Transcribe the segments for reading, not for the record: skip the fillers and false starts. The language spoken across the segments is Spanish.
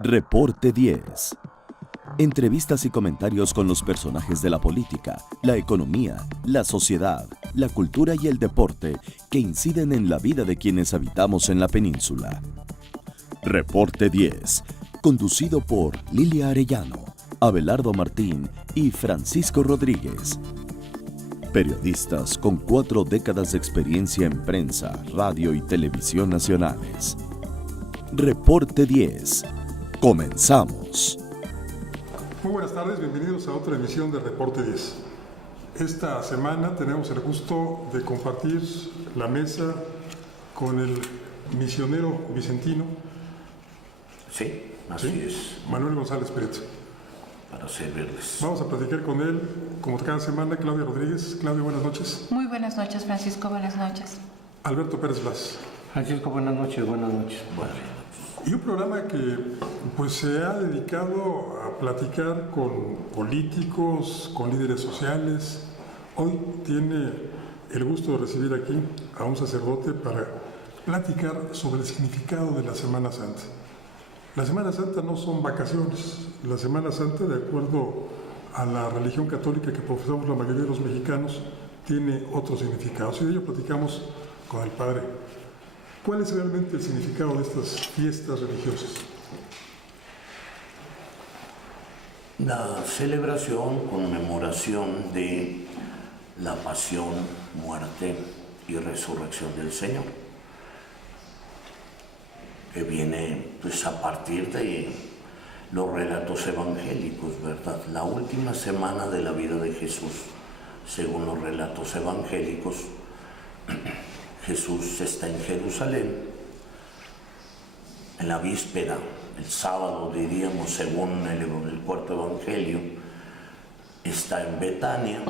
Reporte 10. Entrevistas y comentarios con los personajes de la política, la economía, la sociedad, la cultura y el deporte que inciden en la vida de quienes habitamos en la península. Reporte 10, conducido por Lilia Arellano, Abelardo Martín y Francisco Rodríguez. Periodistas con 4 décadas de experiencia en prensa, radio y televisión nacionales. Reporte 10. Comenzamos. Muy buenas tardes, bienvenidos a otra emisión de Reporte 10. Esta semana tenemos el gusto de compartir la mesa con el misionero vicentino. Sí, así es. Manuel González Prieto. Para servirles. Vamos a platicar con él, como cada semana, Claudia Rodríguez. Claudia, buenas noches. Muy buenas noches, Francisco, buenas noches. Alberto Pérez Blas. Francisco, buenas noches, buenas noches. Bueno, Y un programa que pues se ha dedicado a platicar con políticos, con líderes sociales. Hoy tiene el gusto de recibir aquí a un sacerdote para platicar sobre el significado de la Semana Santa. La Semana Santa no son vacaciones. La Semana Santa, de acuerdo a la religión católica que profesamos la mayoría de los mexicanos, tiene otro significado. Y de ello platicamos con el Padre. ¿Cuál es realmente el significado de estas fiestas religiosas? la celebración, conmemoración de la pasión, muerte y resurrección del Señor, que viene pues a partir de los relatos evangélicos, ¿verdad? La última semana de la vida de Jesús, según los relatos evangélicos, Jesús está en Jerusalén, en la víspera, el sábado diríamos, según el cuarto evangelio, está en Betania,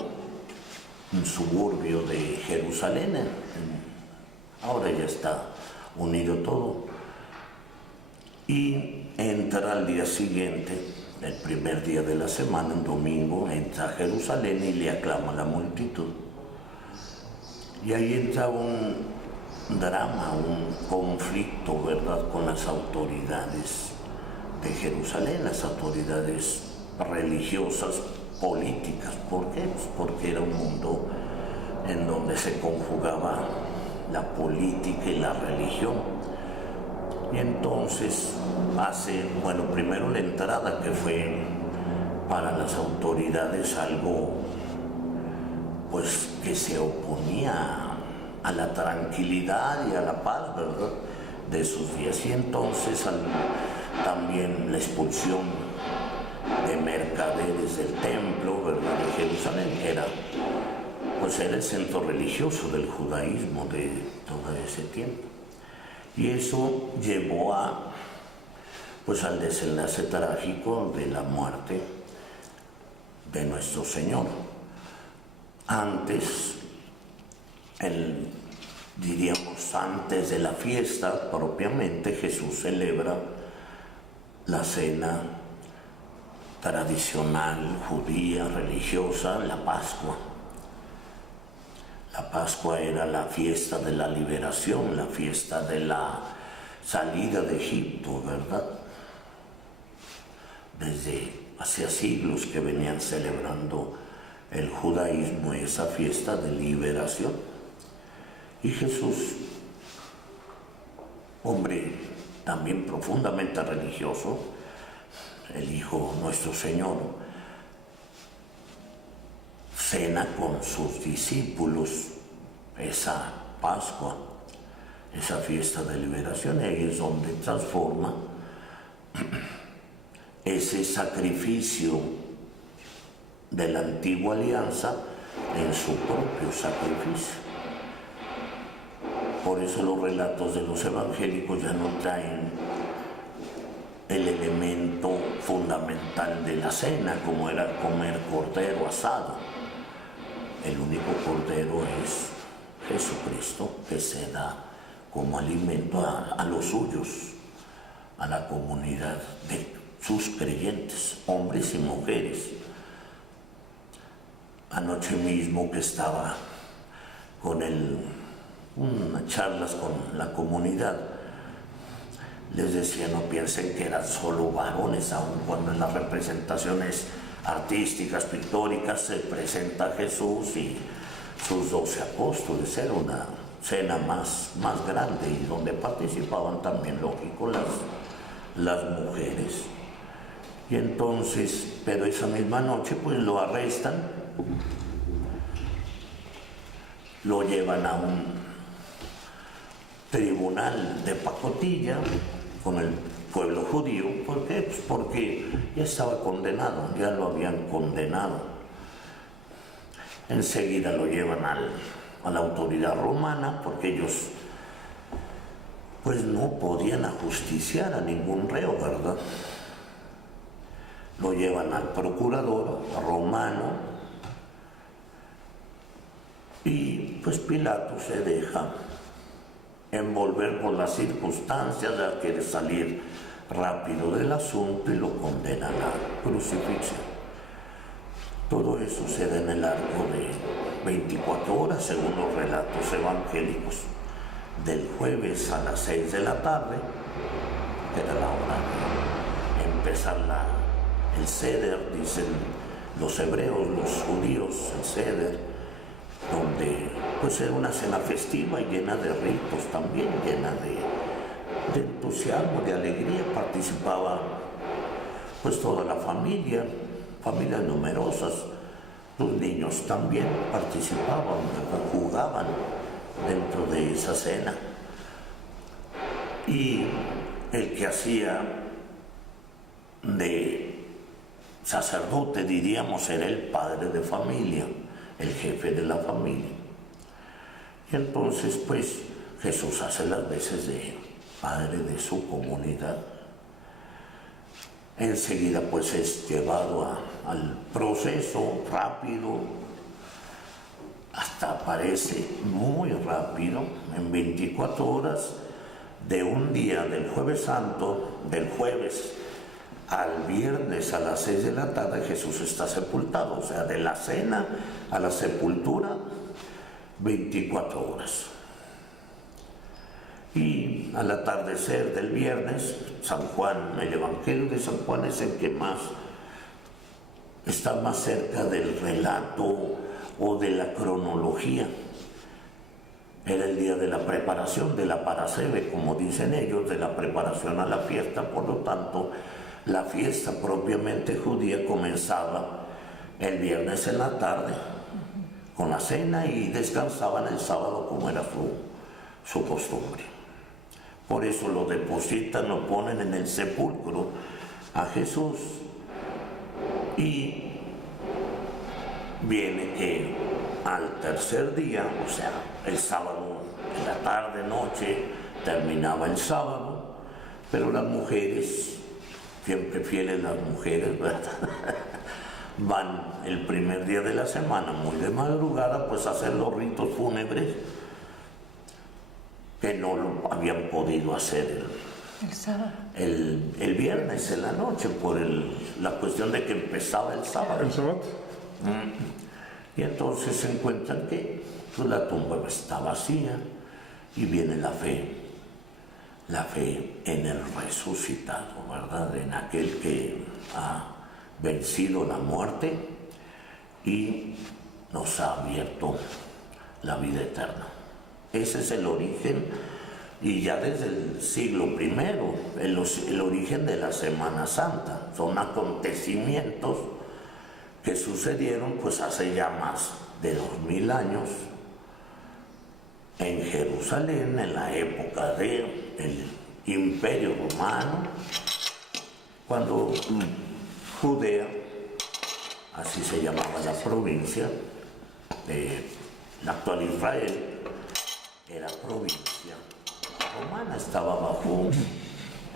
un suburbio de Jerusalén, ahora ya está unido todo, y entra al día siguiente, el primer día de la semana, un domingo, entra a Jerusalén y le aclama a la multitud. Y ahí entra un drama, un conflicto, ¿verdad?, con las autoridades de Jerusalén, las autoridades religiosas, políticas. ¿Por qué? Pues porque era un mundo en donde se conjugaba la política y la religión. Y entonces hace, bueno, primero la entrada, que fue para las autoridades algo pues que se oponía a la tranquilidad y a la paz, ¿verdad?, de sus días. Y entonces también la expulsión de mercaderes del templo, ¿verdad?, de Jerusalén, que era el centro religioso del judaísmo de todo ese tiempo. Y eso llevó al desenlace trágico de la muerte de nuestro Señor. Antes, diríamos antes de la fiesta propiamente, Jesús celebra la cena tradicional, judía, religiosa, la Pascua. La Pascua era la fiesta de la liberación, la fiesta de la salida de Egipto, ¿verdad? Desde hacía siglos que venían celebrando el judaísmo esa fiesta de liberación. Y Jesús, hombre también profundamente religioso, el Hijo nuestro Señor, cena con sus discípulos esa Pascua, esa fiesta de liberación, y ahí es donde transforma ese sacrificio de la antigua alianza en su propio sacrificio. Por eso los relatos de los evangélicos ya no traen el elemento fundamental de la cena, como era comer cordero asado. El único cordero es Jesucristo, que se da como alimento a los suyos, a la comunidad de sus creyentes, hombres y mujeres. anoche mismo que estaba con unas charlas con la comunidad, les decía, no piensen que eran solo varones, aun cuando en las representaciones artísticas, pictóricas, se presenta Jesús y sus 12 apóstoles. Era una cena más grande y donde participaban también, lógico, las mujeres. Y entonces, pero esa misma noche, pues lo arrestan, lo llevan a un tribunal de pacotilla con el pueblo judío. ¿Por qué? Pues porque ya estaba condenado, ya lo habían condenado. Enseguida lo llevan a la autoridad romana, porque ellos pues no podían ajusticiar a ningún reo, ¿verdad? Lo llevan al procurador romano y pues Pilato se deja envolver por las circunstancias, ya quiere salir rápido del asunto y lo condena a la crucifixión. Todo eso se da en el arco de 24 horas, según los relatos evangélicos, del jueves a las 6 de la tarde, que era la hora de empezar el Seder, dicen los hebreos, los judíos, el Seder, donde pues era una cena festiva y llena de ritos también, llena de entusiasmo, de alegría. Participaba pues toda la familias numerosas, los niños también participaban, jugaban dentro de esa cena. Y el que hacía de sacerdote, diríamos, era el padre de familia, el jefe de la familia. Y entonces pues Jesús hace las veces de padre de su comunidad. Enseguida pues es llevado al proceso rápido, hasta parece muy rápido, en 24 horas de un día, del Jueves Santo, del jueves al viernes a las 6 de la tarde, Jesús está sepultado. O sea, de la cena a la sepultura, 24 horas. Y al atardecer del viernes, San Juan, el Evangelio de San Juan es el que está más cerca del relato o de la cronología. Era el día de la preparación, de la parasebe, como dicen ellos, de la preparación a la fiesta. Por lo tanto, la fiesta propiamente judía comenzaba el viernes en la tarde con la cena y descansaban el sábado, como era su costumbre. Por eso lo depositan, lo ponen en el sepulcro a Jesús, y viene que al tercer día, o sea, el sábado en la tarde, noche, terminaba el sábado, pero las mujeres, siempre fieles las mujeres, ¿verdad? Van el primer día de la semana, muy de madrugada, pues a hacer los ritos fúnebres que no lo habían podido hacer el viernes en la noche, por la cuestión de que empezaba el sábado. ¿El sábado? Y entonces se encuentran que pues, la tumba está vacía y viene la fe en el resucitado, ¿verdad? En aquel que ha vencido la muerte y nos ha abierto la vida eterna. Ese es el origen, y ya desde el siglo I, el origen de la Semana Santa. Son acontecimientos que sucedieron pues hace ya más de 2000 años en Jerusalén, en la época del Imperio Romano, cuando Judea, así se llamaba la provincia, la actual Israel, era provincia romana, estaba bajo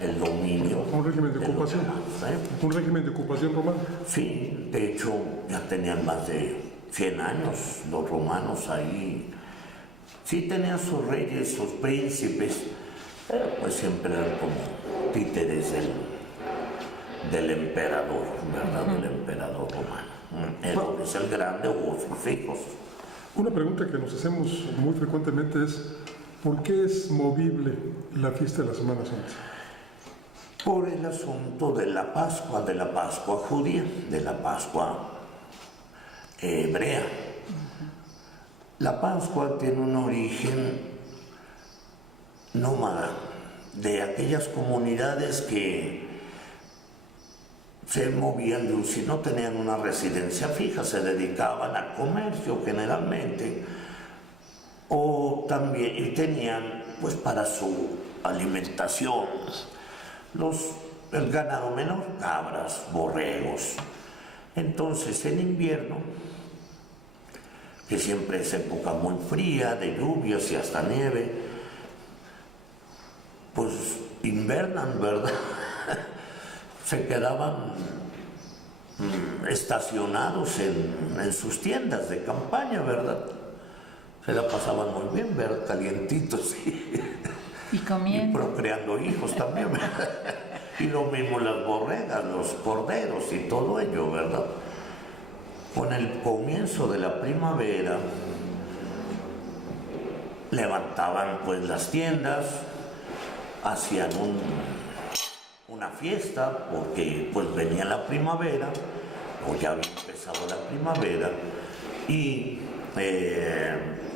el dominio. Un régimen de ocupación. Un régimen de ocupación romano. Sí, de hecho ya tenían más de 100 años los romanos ahí. Sí tenían sus reyes, sus príncipes, pero pues siempre eran como títeres del emperador, ¿verdad? Del emperador romano. Herodes el Grande o sus hijos. Una pregunta que nos hacemos muy frecuentemente es, ¿por qué es movible la fiesta de la Semana Santa? Por el asunto de la Pascua judía, de la Pascua hebrea. La Pascua tiene un origen nómada, de aquellas comunidades que se movían de si no tenían una residencia fija, se dedicaban al comercio generalmente, o también y tenían pues para su alimentación el ganado menor, cabras, borregos. Entonces en invierno, que siempre es época muy fría, de lluvias y hasta nieve, pues invernan, ¿verdad? Se quedaban estacionados en sus tiendas de campaña, ¿verdad? Se la pasaban muy bien, ¿verdad? Calientitos Y comiendo. y procreando hijos también, ¿verdad? Y lo mismo las borregas, los corderos y todo ello, ¿verdad? Con el comienzo de la primavera, levantaban pues las tiendas, hacían una fiesta, porque pues venía la primavera, o ya había empezado la primavera, y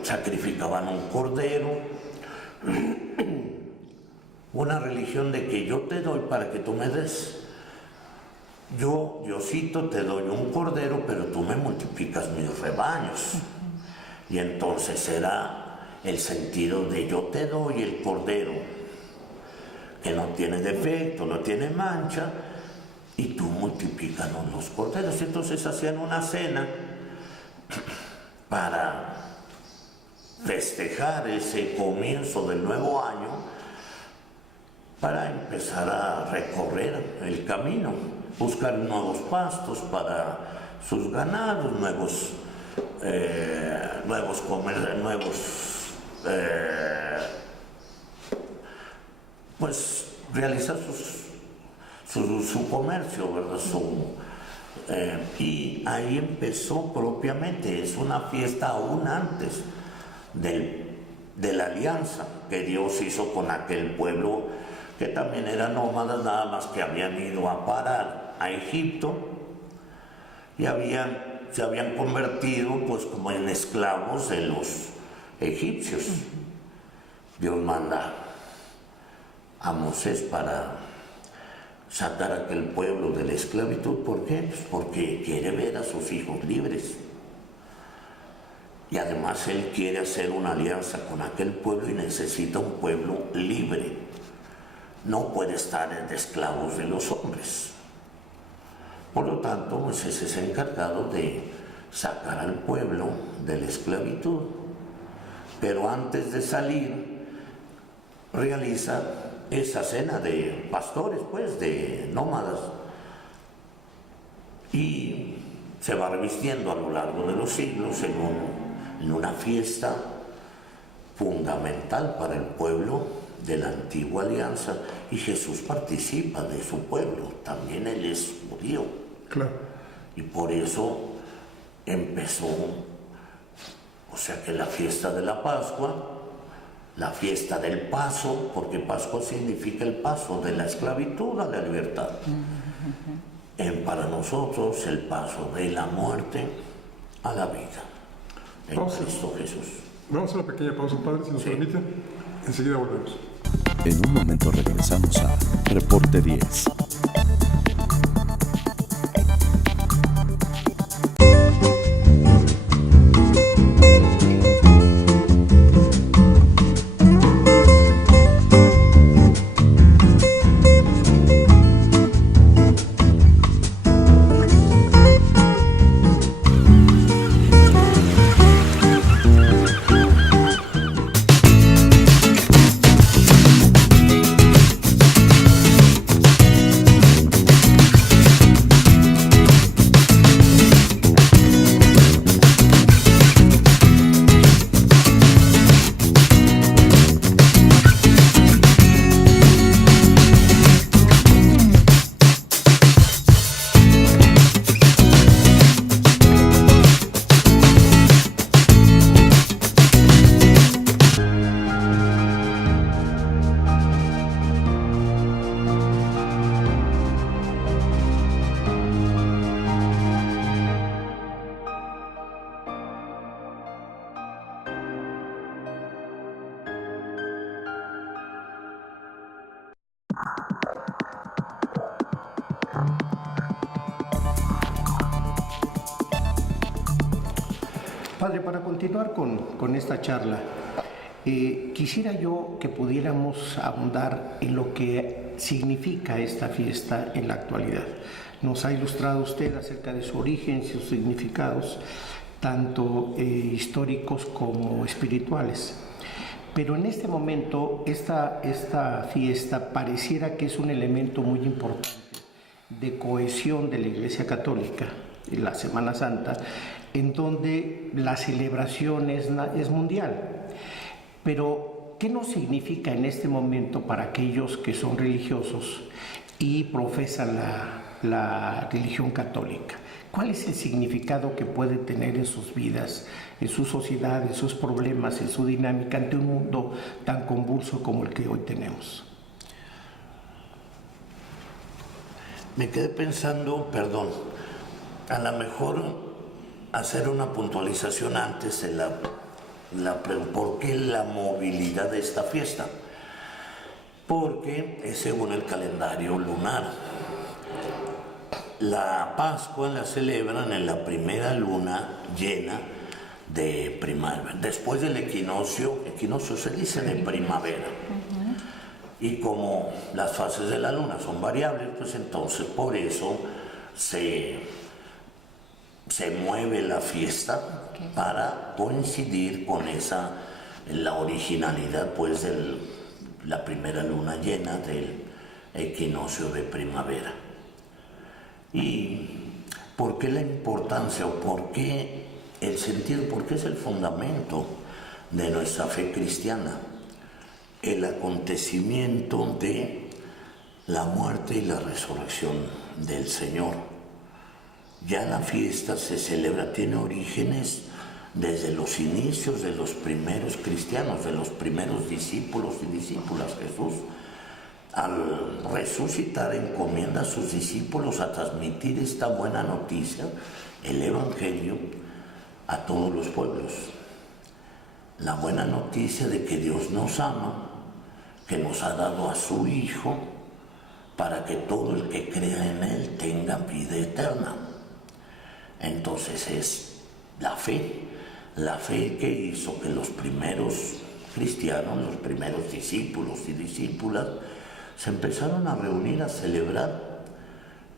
sacrificaban un cordero, una religión de que yo te doy para que tú me des. Yo, Diosito, te doy un cordero, pero tú me multiplicas mis rebaños. Y entonces era el sentido de yo te doy el cordero, que no tiene defecto, no tiene mancha, y tú multiplícanos los corderos. Entonces hacían una cena para festejar ese comienzo del nuevo año, para empezar a recorrer el camino, buscar nuevos pastos para sus ganados, pues realizar su comercio, ¿verdad? Y ahí empezó propiamente, es una fiesta aún antes de la alianza que Dios hizo con aquel pueblo que también eran nómadas, nada más que habían ido a parar a Egipto y se habían convertido pues como en esclavos de los egipcios. Dios manda a Moisés para sacar a aquel pueblo de la esclavitud. ¿Por qué? Pues porque quiere ver a sus hijos libres. Y además él quiere hacer una alianza con aquel pueblo y necesita un pueblo libre. No puede estar de esclavos de los hombres. Por lo tanto, Moisés es encargado de sacar al pueblo de la esclavitud. Pero antes de salir, realiza esa cena de pastores, pues, de nómadas. Y se va revistiendo a lo largo de los siglos en una fiesta fundamental para el pueblo de la antigua alianza, y Jesús participa de su pueblo, también él es judío. Claro. Y por eso empezó, o sea que la fiesta de la Pascua, la fiesta del paso, porque Pascua significa el paso de la esclavitud a la libertad. Para nosotros el paso de la muerte a la vida en Cristo Jesús. Vamos a una pequeña pausa, padre, si nos permite. Enseguida volvemos. En un momento regresamos a Reporte 10. Padre, para continuar con esta charla, quisiera yo que pudiéramos ahondar en lo que significa esta fiesta en la actualidad. Nos ha ilustrado usted acerca de su origen, sus significados, tanto históricos como espirituales. Pero en este momento, esta fiesta pareciera que es un elemento muy importante de cohesión de la Iglesia Católica, la Semana Santa, en donde la celebración es mundial. Pero, ¿qué nos significa en este momento para aquellos que son religiosos y profesan la religión católica? ¿Cuál es el significado que puede tener en sus vidas, en su sociedad, en sus problemas, en su dinámica ante un mundo tan convulso como el que hoy tenemos? Me quedé pensando, a lo mejor hacer una puntualización antes de ¿por qué la movilidad de esta fiesta? Porque es según el calendario lunar. La Pascua la celebran en la primera luna llena de primavera. Después del equinoccio se dice de primavera. Y como las fases de la luna son variables, pues entonces por eso se mueve la fiesta para coincidir con la originalidad pues de la primera luna llena del equinoccio de primavera. ¿Y por qué la importancia o por qué el sentido? Porque es el fundamento de nuestra fe cristiana, el acontecimiento de la muerte y la resurrección del Señor. Ya la fiesta se celebra, tiene orígenes desde los inicios de los primeros cristianos, de los primeros discípulos y discípulas. Jesús, al resucitar, encomienda a sus discípulos a transmitir esta buena noticia, el Evangelio, a todos los pueblos. La buena noticia de que Dios nos ama, que nos ha dado a su Hijo, para que todo el que crea en Él tenga vida eterna. Entonces es la fe que hizo que los primeros cristianos, los primeros discípulos y discípulas, se empezaron a reunir a celebrar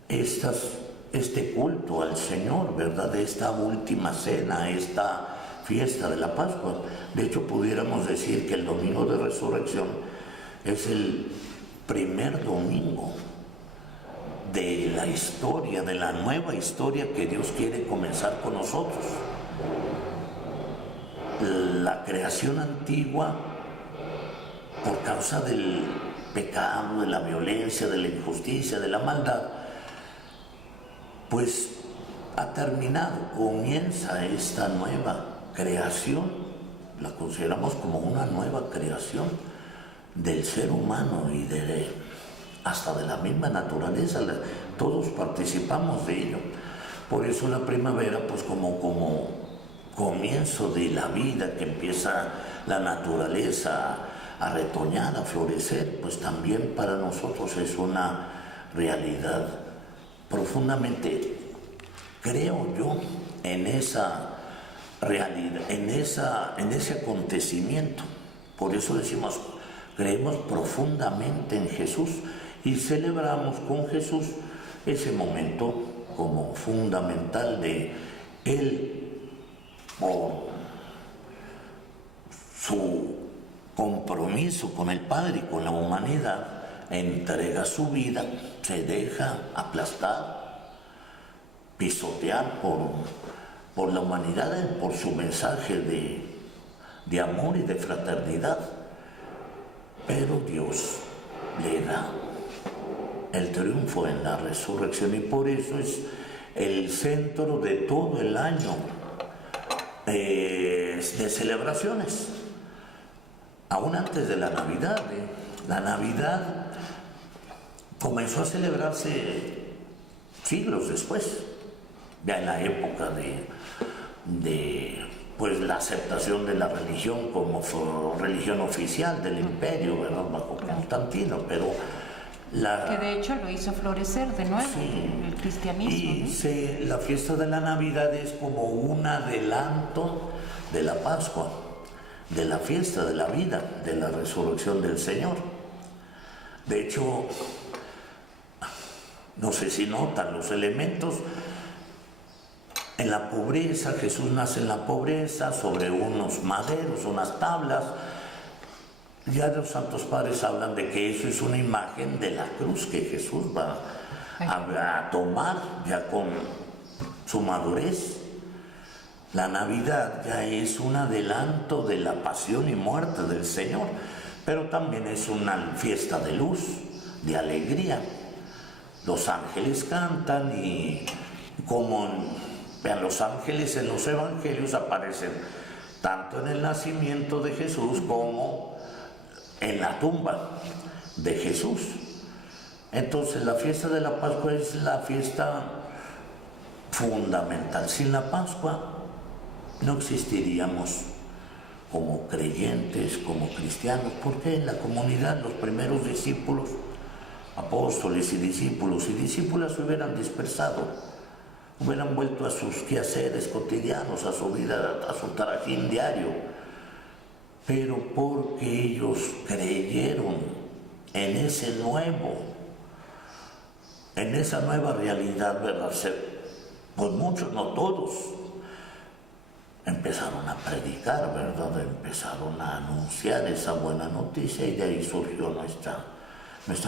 este culto al Señor, ¿verdad? Esta última cena, esta fiesta de la Pascua. De hecho, pudiéramos decir que el domingo de resurrección es el primer domingo de la historia, de la nueva historia que Dios quiere comenzar con nosotros. La creación antigua, por causa del pecado, de la violencia, de la injusticia, de la maldad, pues ha terminado, comienza esta nueva creación, la consideramos como una nueva creación del ser humano y hasta de la misma naturaleza, todos participamos de ello. Por eso la primavera, pues como comienzo de la vida, que empieza la naturaleza a retoñar, a florecer, pues también para nosotros es una realidad. Profundamente creo yo en esa realidad, en ese acontecimiento. Por eso decimos, creemos profundamente en Jesús y celebramos con Jesús ese momento como fundamental de Él, por su compromiso con el Padre y con la humanidad, entrega su vida, se deja aplastar, pisotear por la humanidad, por su mensaje de amor y de fraternidad. Pero Dios le da el triunfo en la resurrección y por eso es el centro de todo el año de celebraciones. Aún antes de la Navidad, la Navidad comenzó a celebrarse siglos después, ya en la época de pues la aceptación de la religión como religión oficial del imperio, ¿verdad? Bajo Constantino, pero que de hecho lo hizo florecer de nuevo, sí, el cristianismo. Y la fiesta de la Navidad es como un adelanto de la Pascua, de la fiesta de la vida, de la resurrección del Señor. De hecho, no sé si notan los elementos. En la pobreza, Jesús nace en la pobreza, sobre unos maderos, unas tablas. Ya los santos padres hablan de que eso es una imagen de la cruz que Jesús va a tomar ya con su madurez. La Navidad ya es un adelanto de la pasión y muerte del Señor, pero también es una fiesta de luz, de alegría. Los ángeles cantan y como vean, los ángeles en los evangelios aparecen tanto en el nacimiento de Jesús como en la tumba de Jesús. Entonces la fiesta de la Pascua es la fiesta fundamental. Sin la Pascua no existiríamos como creyentes, como cristianos, porque en la comunidad los primeros discípulos, apóstoles y discípulos y discípulas se hubieran dispersado, hubieran vuelto a sus quehaceres cotidianos, a su vida, a su trajín diario, pero porque ellos creyeron en ese en esa nueva realidad, ¿verdad? Pues muchos, no todos, empezaron a predicar, ¿verdad? Empezaron a anunciar esa buena noticia y de ahí surgió nuestra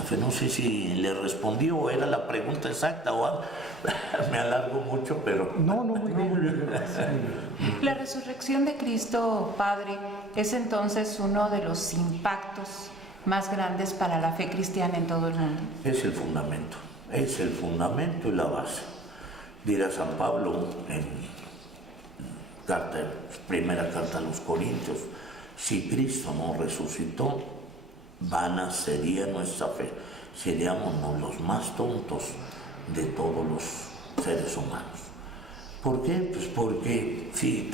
fe. No sé si le respondí o era la pregunta exacta o me alargo mucho, pero... No, muy bien. La resurrección de Cristo, Padre, es entonces uno de los impactos más grandes para la fe cristiana en todo el mundo. Es el fundamento y la base. Dirá San Pablo en primera carta a los Corintios: si Cristo no resucitó, vana sería nuestra fe. Seríamos los más tontos de todos los seres humanos. ¿Por qué? Pues porque si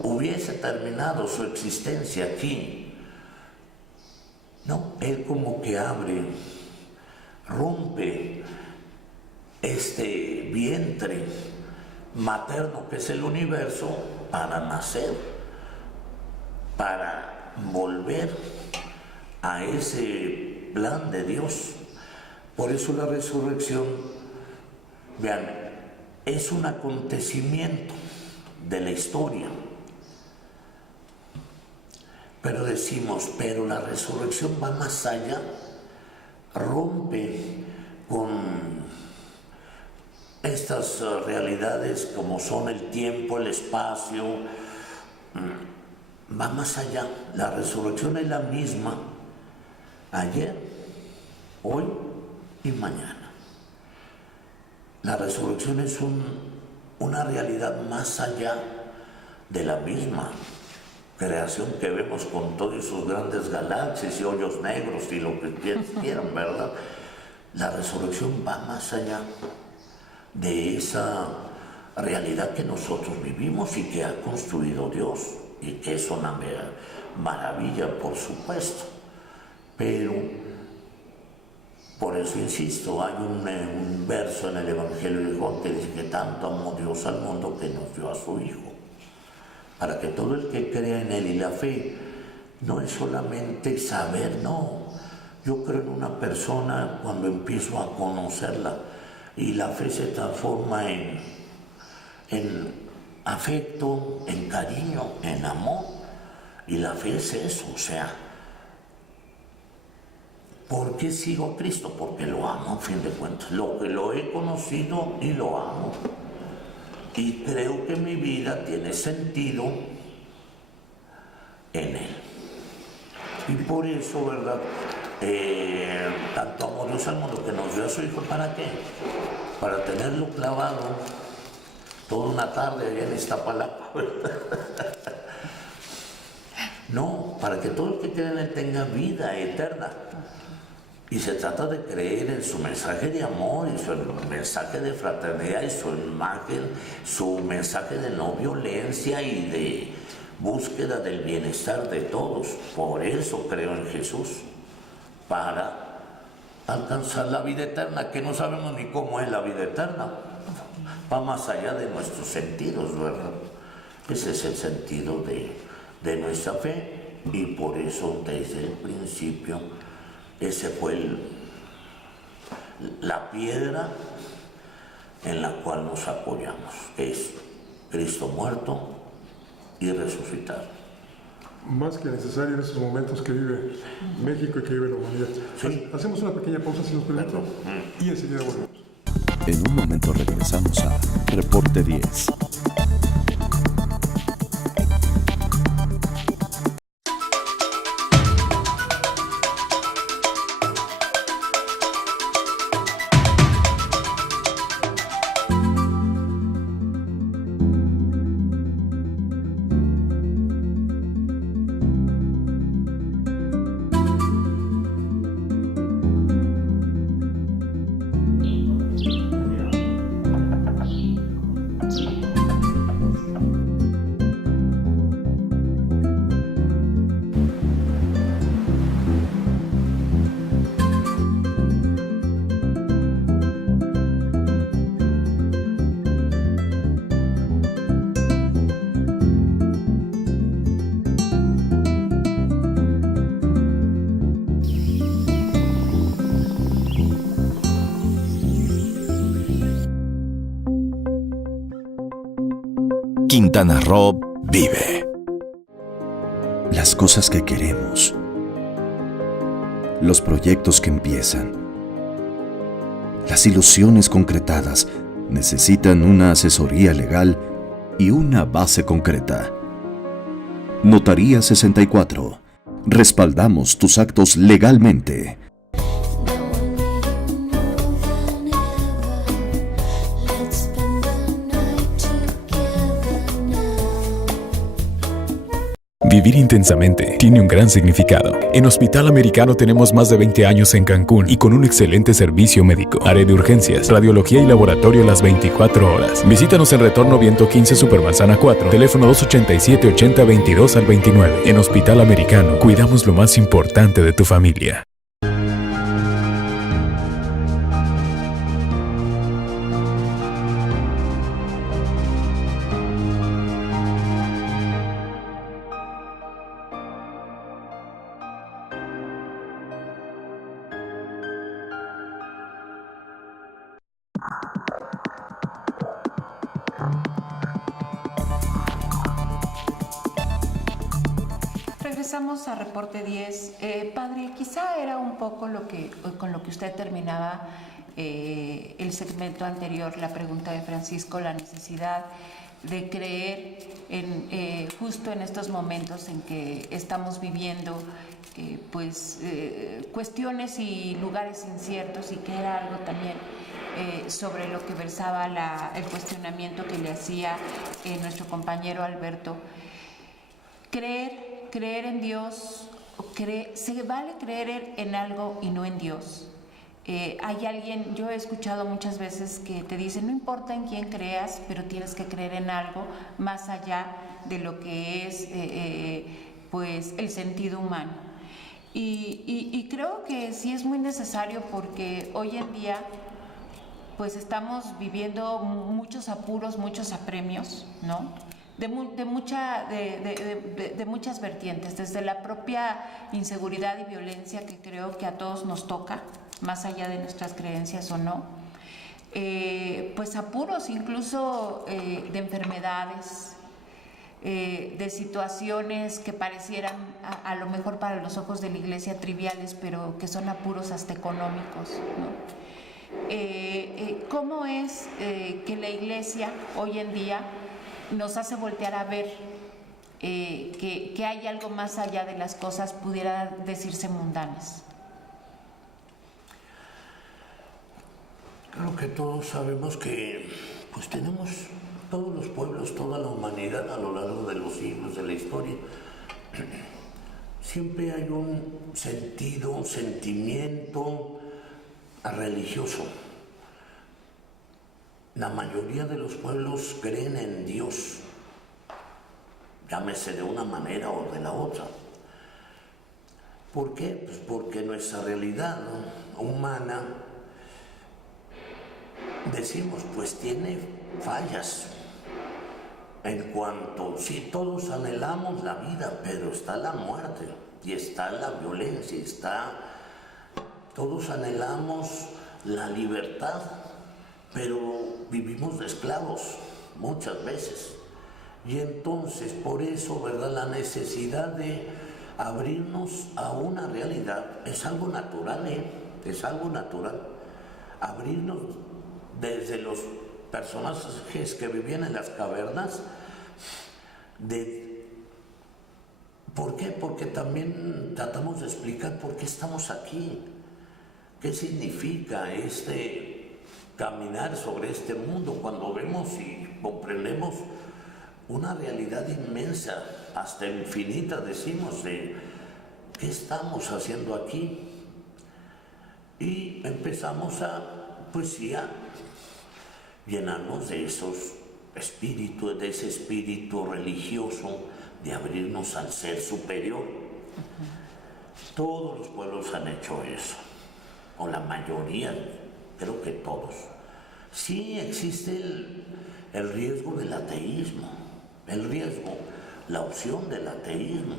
hubiese terminado su existencia aquí, ¿no? Él como que rompe este vientre materno que es el universo para nacer, para volver a ese plan de Dios. Por eso la resurrección, vean, es un acontecimiento de la historia. Pero decimos, pero la resurrección va más allá, rompe con estas realidades como son el tiempo, el espacio, va más allá. La resurrección es la misma ayer, hoy y mañana. La resurrección es una realidad más allá de la misma creación que vemos con todas sus grandes galaxias y hoyos negros y lo que quieran, ¿verdad? La resurrección va más allá de esa realidad que nosotros vivimos y que ha construido Dios, y que es una maravilla, por supuesto. Pero, por eso insisto, hay un verso en el Evangelio de Juan que dice que tanto amó Dios al mundo que nos dio a su Hijo, para que todo el que crea en Él, y la fe no es solamente saber, no. Yo creo en una persona cuando empiezo a conocerla, y la fe se transforma en afecto, en cariño, en amor. Y la fe es eso, o sea, ¿por qué sigo a Cristo? Porque lo amo, a fin de cuentas. Lo he conocido y lo amo. Y creo que mi vida tiene sentido en Él. Y por eso, ¿verdad? Tanto amó Dios al mundo que nos dio a su Hijo. ¿Para qué? Para tenerlo clavado toda una tarde allá en Iztapalapa. No, para que todo el que cree en Él tenga vida eterna. Y se trata de creer en su mensaje de amor, y su mensaje de fraternidad, y su imagen, su mensaje de no violencia y de búsqueda del bienestar de todos. Por eso creo en Jesús, para alcanzar la vida eterna, que no sabemos ni cómo es la vida eterna. Va más allá de nuestros sentidos, ¿verdad? Ese es el sentido de nuestra fe, y por eso desde el principio ese fue la piedra en la cual nos apoyamos, es Cristo muerto y resucitado. Más que necesario en estos momentos que vive México y que vive la humanidad. Sí. Hacemos una pequeña pausa, si nos permite, y enseguida volvemos. En un momento regresamos a Reporte 10. Quintana Roo vive. Las cosas que queremos. Los proyectos que empiezan. Las ilusiones concretadas necesitan una asesoría legal y una base concreta. Notaría 64. Respaldamos tus actos legalmente. Vivir intensamente tiene un gran significado. En Hospital Americano tenemos más de 20 años en Cancún y con un excelente servicio médico. Área de urgencias, radiología y laboratorio las 24 horas. Visítanos en Retorno Viento 15 Supermanzana 4, teléfono 287-80-22 al 29. En Hospital Americano, cuidamos lo más importante de tu familia. Regresamos a Reporte 10. Padre, quizá era un poco con lo que usted terminaba el segmento anterior, la pregunta de Francisco, la necesidad de creer justo en estos momentos en que estamos viviendo cuestiones y lugares inciertos, y que era algo también sobre lo que versaba el cuestionamiento que le hacía nuestro compañero Alberto. Creer en Dios, se vale creer en algo y no en Dios. Hay alguien, yo he escuchado muchas veces que te dice, no importa en quién creas, pero tienes que creer en algo más allá de lo que es el sentido humano. Y creo que sí es muy necesario, porque hoy en día pues estamos viviendo muchos apuros, muchos apremios, ¿no? De muchas vertientes, desde la propia inseguridad y violencia que creo que a todos nos toca, más allá de nuestras creencias o no, pues apuros incluso de enfermedades, de situaciones que parecieran a lo mejor para los ojos de la iglesia triviales, pero que son apuros hasta económicos, ¿no? ¿Cómo es que la iglesia hoy en día nos hace voltear a ver que hay algo más allá de las cosas, pudiera decirse, mundanas? Creo que todos sabemos que pues tenemos todos los pueblos, toda la humanidad a lo largo de los siglos de la historia. Siempre hay un sentido, un sentimiento religioso. La mayoría de los pueblos creen en Dios, llámese de una manera o de la otra. ¿Por qué? Pues porque nuestra realidad, ¿no?, humana, decimos, pues tiene fallas. En cuanto, sí, todos anhelamos la vida, pero está la muerte y está la violencia, todos anhelamos la libertad, pero vivimos de esclavos muchas veces. Y entonces, por eso, ¿verdad? La necesidad de abrirnos a una realidad es algo natural, es algo natural. Abrirnos desde los personajes que vivían en las cavernas. ¿Por qué? Porque también tratamos de explicar por qué estamos aquí, qué significa este caminar sobre este mundo cuando vemos y comprendemos una realidad inmensa, hasta infinita, decimos, de qué estamos haciendo aquí. Y empezamos a, pues sí, a llenarnos de ese espíritu religioso, de abrirnos al ser superior. Todos los pueblos han hecho eso, o la mayoría, creo que todos. Sí existe el riesgo del ateísmo, la opción del ateísmo,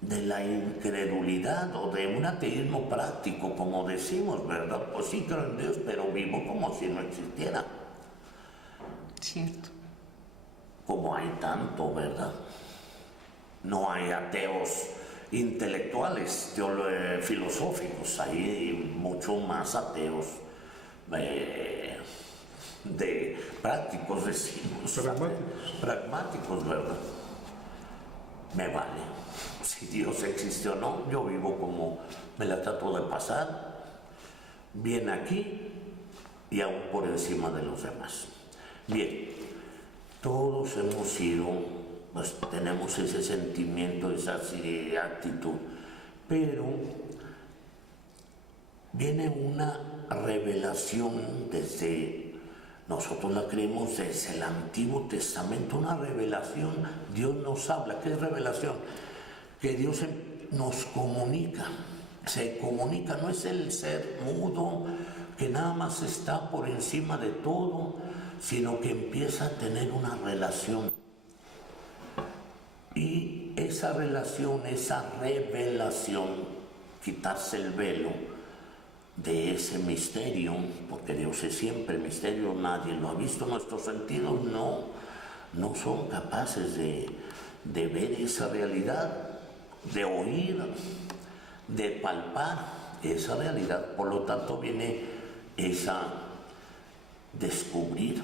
de la incredulidad o de un ateísmo práctico, como decimos, ¿verdad? Pues sí creo en Dios, pero vivo como si no existiera. Cierto. Como hay tanto, ¿verdad? No hay ateos intelectuales, filosóficos, hay mucho más ateos de prácticos, decimos. Pragmáticos, ¿verdad? Me vale. Si Dios existe o no, yo vivo como me la trato de pasar, bien aquí y aún por encima de los demás. Bien, todos hemos sido, pues tenemos ese sentimiento, esa actitud, pero viene una revelación desde, nosotros la creemos desde el Antiguo Testamento, una revelación. Dios nos habla. ¿Qué es revelación? Que Dios nos comunica, se comunica, no es el ser mudo que nada más está por encima de todo, sino que empieza a tener una relación. Y esa relación, esa revelación, quitarse el velo de ese misterio, porque Dios es siempre misterio, nadie lo ha visto, nuestros sentidos no son capaces de ver esa realidad, de oír, de palpar esa realidad. Por lo tanto viene esa descubrir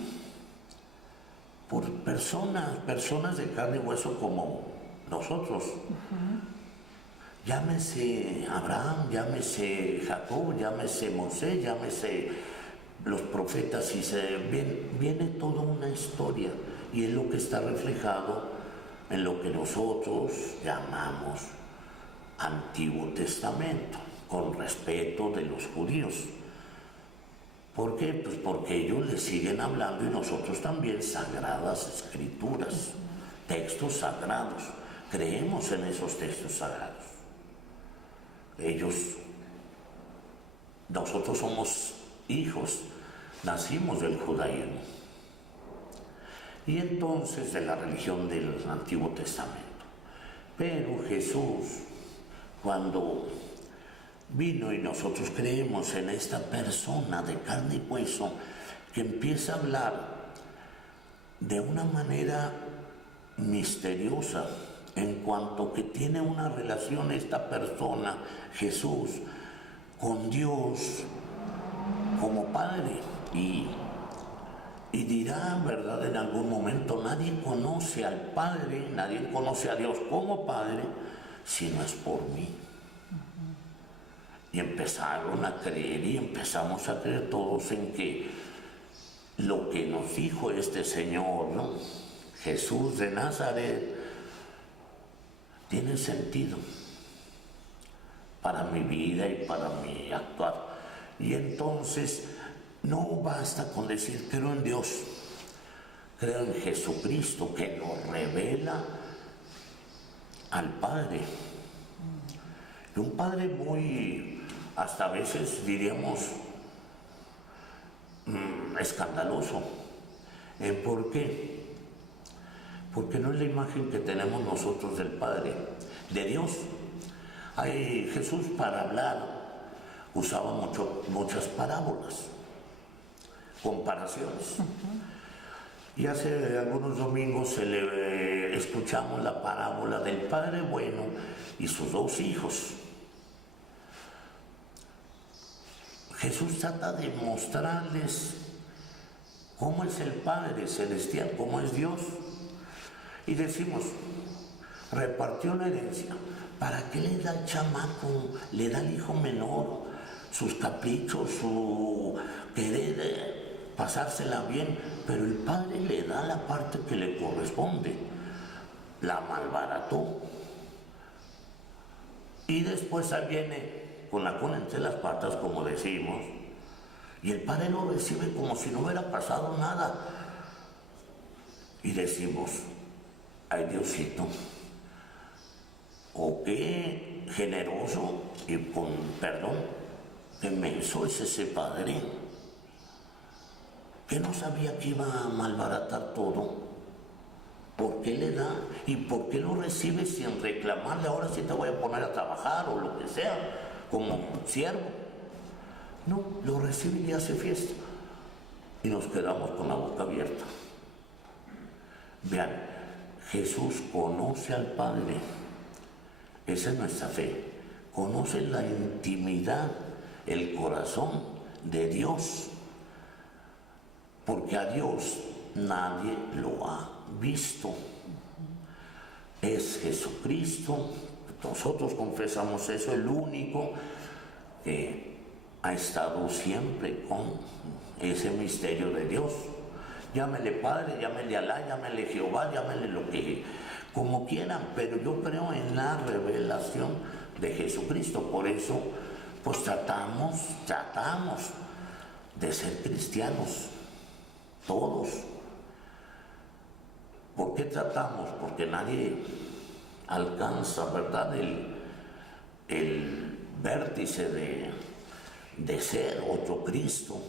por personas de carne y hueso como nosotros. Llámese Abraham, llámese Jacob, llámese Moisés, llámese los profetas, y viene toda una historia, y es lo que está reflejado en lo que nosotros llamamos Antiguo Testamento, con respeto de los judíos. ¿Por qué? Pues porque ellos le siguen hablando, y nosotros también, sagradas escrituras, textos sagrados. Creemos en esos textos sagrados. Nosotros somos hijos, nacimos del judaísmo, y entonces de la religión del Antiguo Testamento. Pero Jesús, cuando vino, y nosotros creemos en esta persona de carne y hueso, que empieza a hablar de una manera misteriosa, en cuanto que tiene una relación esta persona, Jesús, con Dios como Padre, y dirá, ¿verdad?, en algún momento, nadie conoce al Padre, nadie conoce a Dios como Padre, si no es por mí. Y empezaron a creer, y empezamos a creer todos en que lo que nos dijo este Señor, ¿no?, Jesús de Nazaret, tiene sentido para mi vida y para mi actuar. Y entonces no basta con decir creo en Dios, creo en Jesucristo, que nos revela al Padre. Y un Padre muy, hasta a veces diríamos, escandaloso. ¿Por qué? porque no es la imagen que tenemos nosotros del Padre, de Dios. Jesús para hablar usaba muchas parábolas, comparaciones. Y hace algunos domingos escuchamos la parábola del Padre Bueno y sus 2 hijos. Jesús trata de mostrarles cómo es el Padre Celestial, cómo es Dios. Y decimos, repartió la herencia. ¿Para qué le da al chamaco, le da al hijo menor sus caprichos, su querer pasársela bien? Pero el Padre le da la parte que le corresponde. La malbarató. Y después ahí viene con la cola entre las patas, como decimos, y el Padre lo recibe como si no hubiera pasado nada. Y decimos, ay Diosito, o qué generoso y con perdón, qué menso es ese Padre, que no sabía que iba a malbaratar todo. ¿Por qué le da? ¿Y por qué lo recibe sin reclamarle? Ahora sí te voy a poner a trabajar o lo que sea, como siervo. No, lo recibe y hace fiesta. Y nos quedamos con la boca abierta. Vean, Jesús conoce al Padre. Esa es nuestra fe. Conoce la intimidad, el corazón de Dios. Porque a Dios nadie lo ha visto. Es Jesucristo. Nosotros confesamos eso, el único que ha estado siempre con ese misterio de Dios. Llámele Padre, llámele Alá, llámele Jehová, llámele lo que, como quieran, pero yo creo en la revelación de Jesucristo. Por eso, pues tratamos de ser cristianos, todos. ¿Por qué tratamos? Porque nadie alcanza, ¿verdad?, el vértice de ser otro Cristo.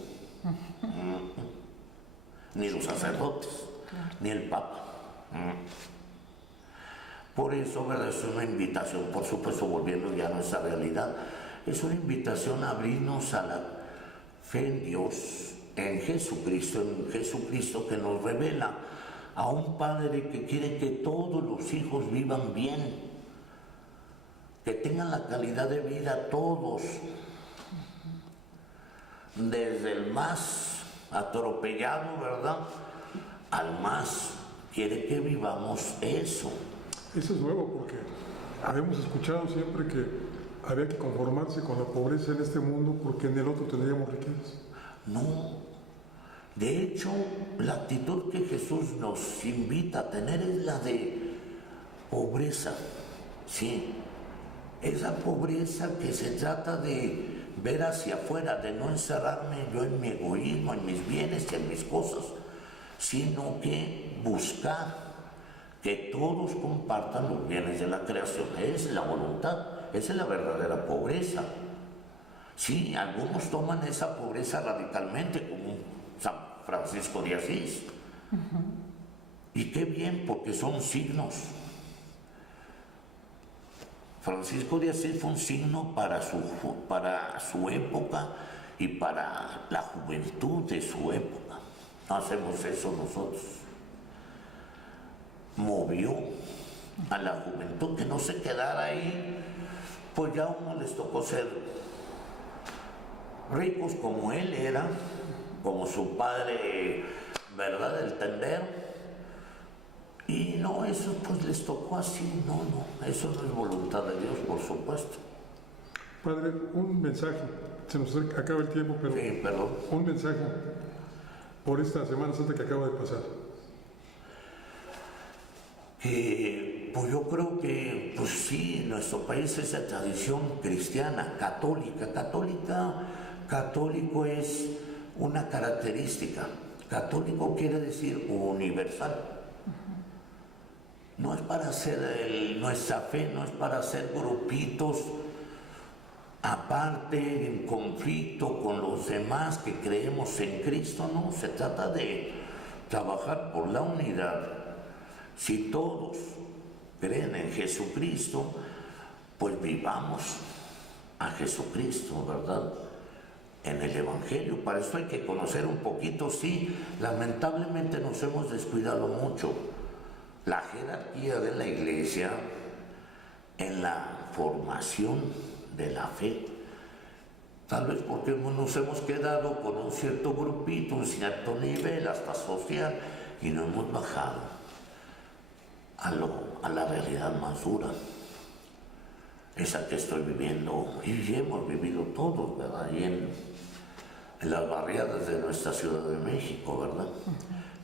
Ni los sacerdotes, ni el Papa. Por eso, ¿verdad?, es una invitación, por supuesto, volviendo ya a nuestra realidad, es una invitación a abrirnos a la fe en Dios, en Jesucristo que nos revela a un Padre que quiere que todos los hijos vivan bien, que tengan la calidad de vida todos, desde el más atropellado, ¿verdad?, al más. Quiere que vivamos eso. Eso es nuevo porque habíamos escuchado siempre que había que conformarse con la pobreza en este mundo porque en el otro tendríamos riquezas. No. De hecho, la actitud que Jesús nos invita a tener es la de pobreza. Sí. Esa pobreza que se trata de ver hacia afuera, de no encerrarme yo en mi egoísmo, en mis bienes y en mis cosas, sino que buscar que todos compartan los bienes de la creación. Esa es la voluntad, esa es la verdadera pobreza. Sí, algunos toman esa pobreza radicalmente, como San Francisco de Asís. Y qué bien, porque son signos. Francisco de Asís fue un signo para su época y para la juventud de su época. No hacemos eso nosotros. Movió a la juventud que no se quedara ahí, pues ya a uno les tocó ser ricos como él era, como su padre, ¿verdad?, el tender. Y no, eso pues les tocó así, no, eso no es voluntad de Dios, por supuesto. Padre, un mensaje, se nos acaba el tiempo, pero sí, perdón. Un mensaje por esta Semana Santa que acaba de pasar. Pues yo creo que, pues sí, nuestro país es de tradición cristiana, católica. Católico es una característica. Católico quiere decir universal. No es para hacer nuestra fe, no es para hacer grupitos aparte, en conflicto con los demás que creemos en Cristo, no. Se trata de trabajar por la unidad Si todos creen en Jesucristo, pues vivamos a Jesucristo, ¿verdad? En el Evangelio. Para eso hay que conocer un poquito, sí, lamentablemente nos hemos descuidado mucho la jerarquía de la Iglesia en la formación de la fe. Tal vez porque nos hemos quedado con un cierto grupito, un cierto nivel, hasta social, y no hemos bajado a la realidad más dura. Esa que estoy viviendo, y hemos vivido todos, ¿verdad? Y en las barriadas de nuestra Ciudad de México, ¿verdad?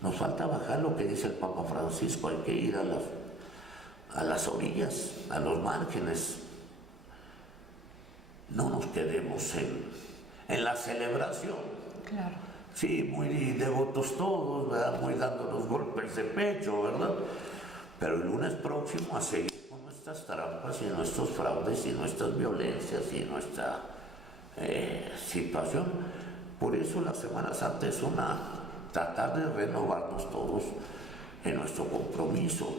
Nos falta bajar lo que dice el Papa Francisco, hay que ir a las orillas, a los márgenes. No nos quedemos en la celebración. Claro. Sí, muy devotos todos, ¿verdad? Muy dándonos golpes de pecho, ¿verdad? Pero el lunes próximo a seguir con nuestras trampas y nuestros fraudes y nuestras violencias y nuestra situación. Por eso la Semana Santa es tratar de renovarnos todos en nuestro compromiso,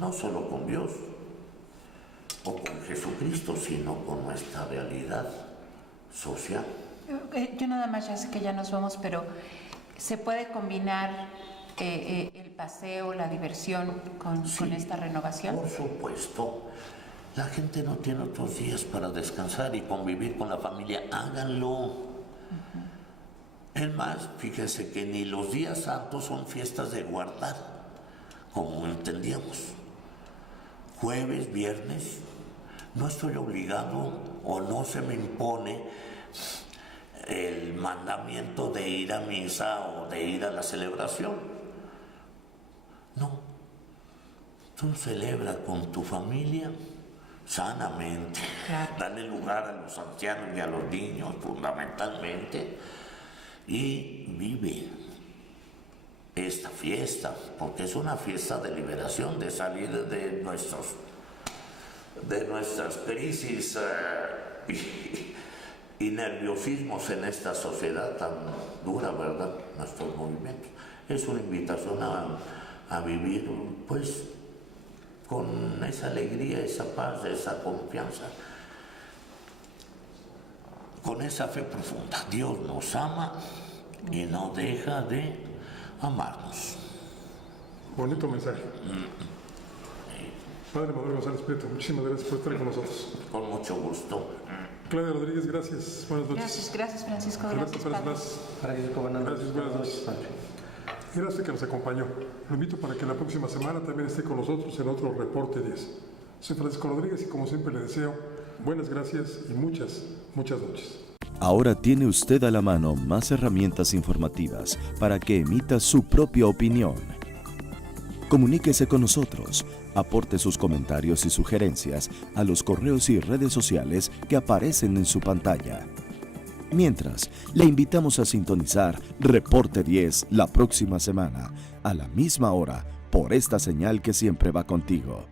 no solo con Dios o con Jesucristo, sino con nuestra realidad social. Yo nada más, ya sé que ya nos vamos, pero ¿se puede combinar el paseo, la diversión con esta renovación? Por supuesto. La gente no tiene otros días para descansar y convivir con la familia. Háganlo. Es más, fíjense que ni los días santos son fiestas de guardar, como entendíamos. Jueves, viernes, no estoy obligado o no se me impone el mandamiento de ir a misa o de ir a la celebración. No. Tú celebra con tu familia sanamente. Claro. Dale lugar a los ancianos y a los niños fundamentalmente. Y vive esta fiesta, porque es una fiesta de liberación, de salir de nuestras crisis y nerviosismos en esta sociedad tan dura, ¿verdad? Nuestros movimientos. Es una invitación a vivir, pues, con esa alegría, esa paz, esa confianza, con esa fe profunda. Dios nos ama y no deja de amarnos. Bonito mensaje. Padre Manuel González Prieto, muchísimas gracias por estar con nosotros. Con mucho gusto. Claudia Rodríguez, gracias. Buenas noches. Gracias Francisco. Gracias, Padre. gracias. Francisco, buenas noches. Gracias, buenas noches. Gracias a usted que nos acompañó. Lo invito para que la próxima semana también esté con nosotros en otro Reporte 10. Soy Francisco Rodríguez y como siempre le deseo buenas gracias y muchas noches. Ahora tiene usted a la mano más herramientas informativas para que emita su propia opinión. Comuníquese con nosotros, aporte sus comentarios y sugerencias a los correos y redes sociales que aparecen en su pantalla. Mientras, le invitamos a sintonizar Reporte 10 la próxima semana, a la misma hora, por esta señal que siempre va contigo.